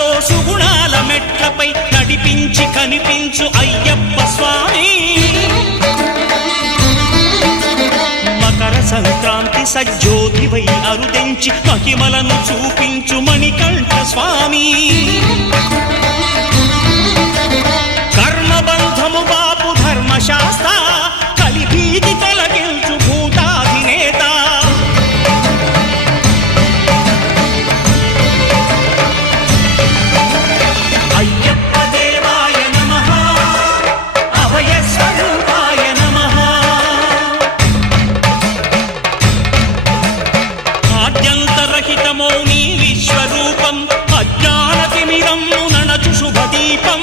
సుఖాలతో సుగుణాల మెట్లపై నడిపించి కనిపించు అయ్యప్ప స్వామి. మకర సంక్రాంతి సజ్జోతివై అరుదెంచి మహిమలను చూపించు మణికంఠ స్వామి. కర్మబంధము బాపు ధర్మశాస్త్ర కలిభీతి తొలగించు భూతాధినేత. అయ్యప్ప దేవాయ నమః, అభయ స్వరూపాయ నమః. ఆద్యంతరహితమో నీ విశ్వరూపం, అజ్ఞానతిమిరం నణచు శుభదీపం.